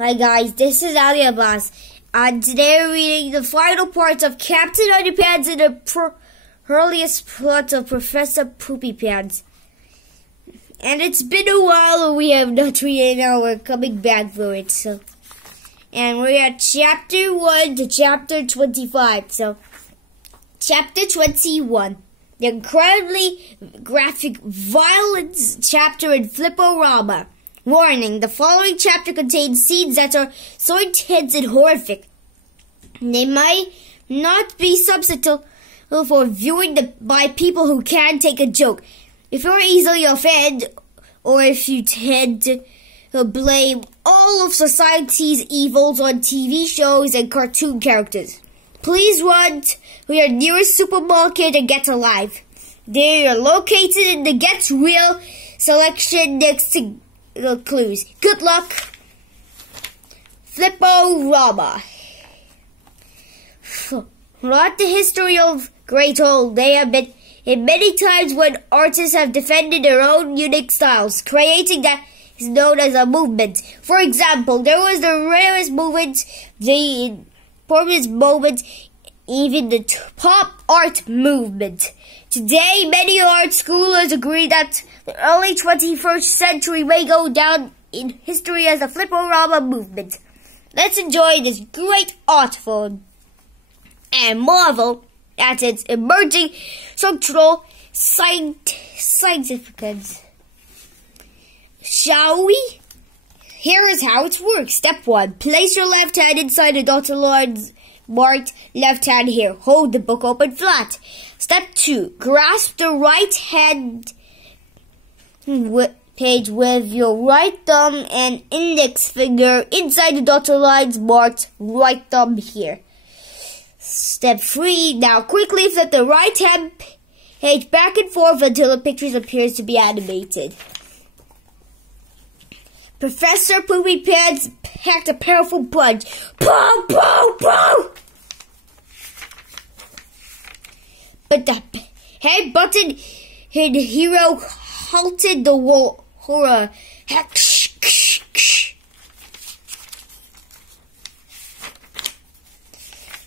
Hi guys, this is Boss, and today we're reading the final parts of Captain Underpants and the Perilous plot of Professor Poopypants. And it's been a while and we have not read it, now we're coming back for it. And we're at chapter 1 to chapter 25. So, chapter 21. The incredibly graphic violence chapter in Flip-o-Rama. Warning, the following chapter contains scenes that are so intense and horrific. They might not be substitute for viewing by people who can take a joke. If you're easily offended, or if you tend to blame all of society's evils on TV shows and cartoon characters, please run to your nearest supermarket and get alive. They are located in the Get Real section next to the clues. Good luck. Flip-o-Rama. Throughout the history of Great Hole, they have been in many times when artists have defended their own unique styles, creating that is known as a movement. For example, there was the rarest movement, the important moment, even the pop art movement. Today, many art scholars agree that the early 21st century may go down in history as the Flip-o-Rama movement. Let's enjoy this great art form and marvel at its emerging structural significance. Shall we? Here is how it works. Step 1. Place your left hand inside the dotted lines marked left hand here. Hold the book open flat. Step 2. Grasp the right hand page with your right thumb and index finger inside the dotted lines marked right thumb here. Step 3. Now quickly flip the right hand page back and forth until the picture appears to be animated. Professor Poopypants packed a powerful punch. Pow, pow, pow! But the head button hit hero halted the horror.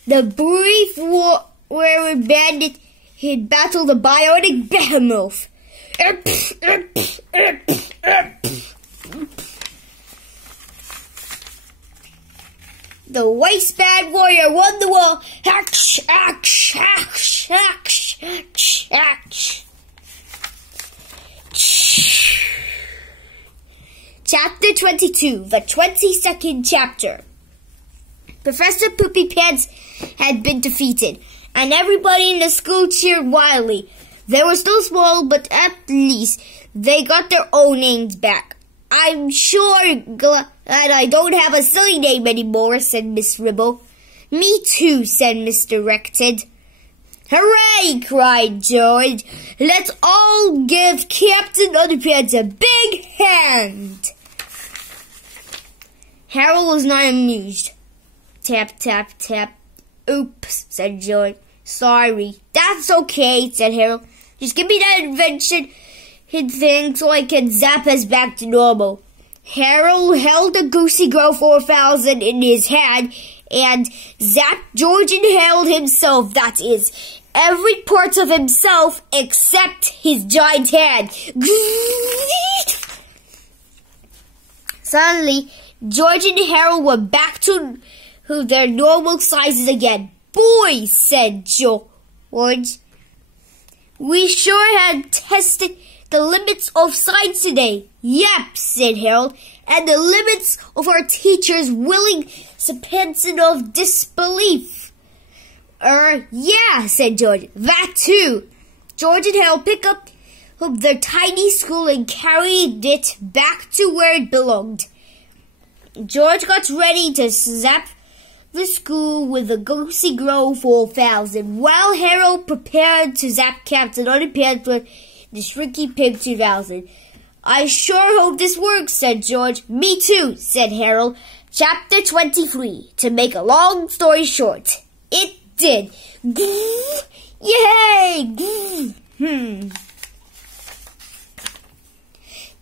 The brief where bandit had battled the bionic behemoth. The waistband warrior won the war. Chapter 22, the 22nd chapter. Professor Poopypants had been defeated, and everybody in the school cheered wildly. They were still small, but at least they got their own names back. I'm sure glad I don't have a silly name anymore, said Miss Ribble. Me too, said Mr. Rected. Hooray, cried George. Let's all give Captain Underpants a big hand. Harold was not amused. Tap, tap, tap. Oops, said George. Sorry. That's okay, said Harold. Just give me that invention thing so I can zap us back to normal. Harold held the Goosey Grow 4000 in his hand and zapped George and Harold himself, that is, every part of himself except his giant hand. Suddenly, George and Harold were back to their normal sizes again. Boys, said George, we sure had tested the limits of science today. Yep, said Harold, and the limits of our teacher's willing suspension of disbelief. Yeah, said George, that too. George and Harold picked up their tiny school and carried it back to where it belonged. George got ready to zap the school with the Goosey Grow 4000, while Harold prepared to zap Captain Underpants with the Shrinky Pig 2000. I sure hope this works, said George. Me too, said Harold. Chapter 23. To make a long story short, it did. Yay!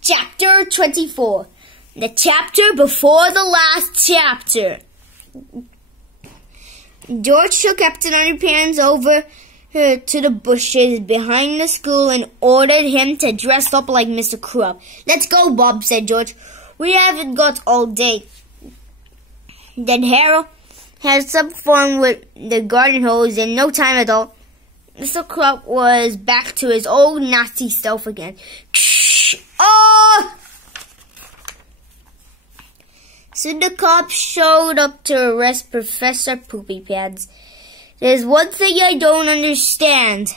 Chapter 24. The chapter before the last chapter. George took Captain Underpants over to the bushes behind the school and ordered him to dress up like Mr. Crab. "Let's go, Bob," said George. "We haven't got all day." Then Harold had some fun with the garden hose in no time at all. Mr. Crab was back to his old nasty self again. Oh! Soon the cops showed up to arrest Professor Poopypants. "There's one thing I don't understand,"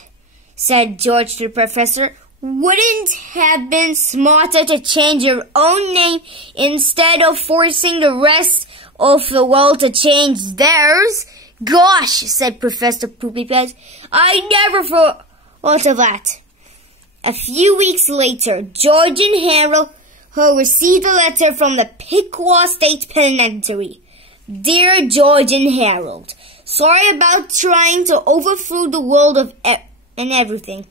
said George to the professor. "Wouldn't it have been smarter to change your own name instead of forcing the rest of the world to change theirs?" "Gosh," said Professor Poopypants, "I never thought of that." A few weeks later, George and Harold received a letter from the Piqua State Penitentiary. "Dear George and Harold, sorry about trying to overthrow the world and everything.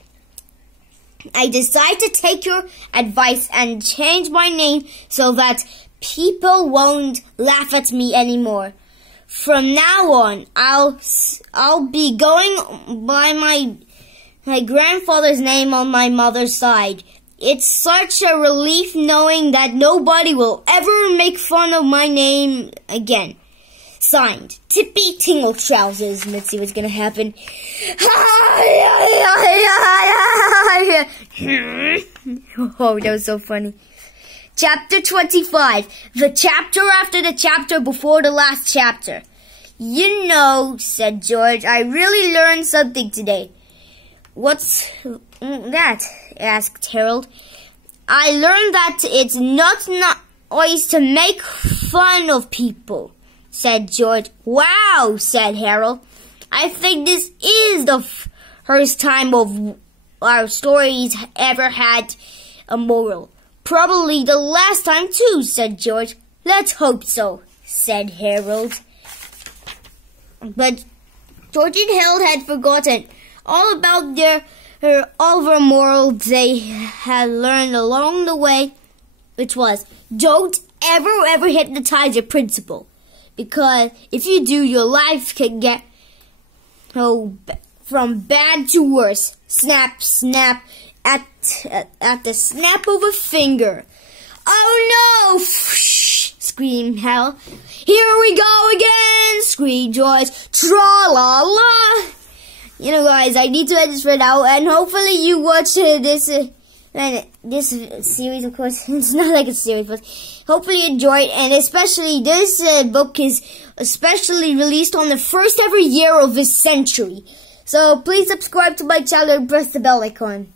I decided to take your advice and change my name so that people won't laugh at me anymore. From now on, I'll be going by my grandfather's name on my mother's side. It's such a relief knowing that nobody will ever make fun of my name again. Signed, Tippy Tingletrousers." Let's see what's gonna happen. Oh, that was so funny. Chapter 25. The chapter after the chapter before the last chapter. "You know," said George, "I really learned something today." "What's that?" asked Harold. "I learned that it's not nice to make fun of people," said George. "Wow," said Harold. "I think this is the first time of our stories ever had a moral. Probably the last time too," said George. "Let's hope so," said Harold. But George and Harold had forgotten all about all the morals they had learned along the way, which was, don't ever hypnotize your principal, because if you do, your life can get from bad to worse. Snap, snap, at the snap of a finger. "Oh no!" screamed Hal. "Here we go again!" screamed George. Tra-la-la! You know, guys, I need to end this right now, and hopefully you watch this series, of course. It's not like a series, but hopefully you enjoy it, and especially this book is especially released on the first ever year of this century. So please subscribe to my channel and press the bell icon.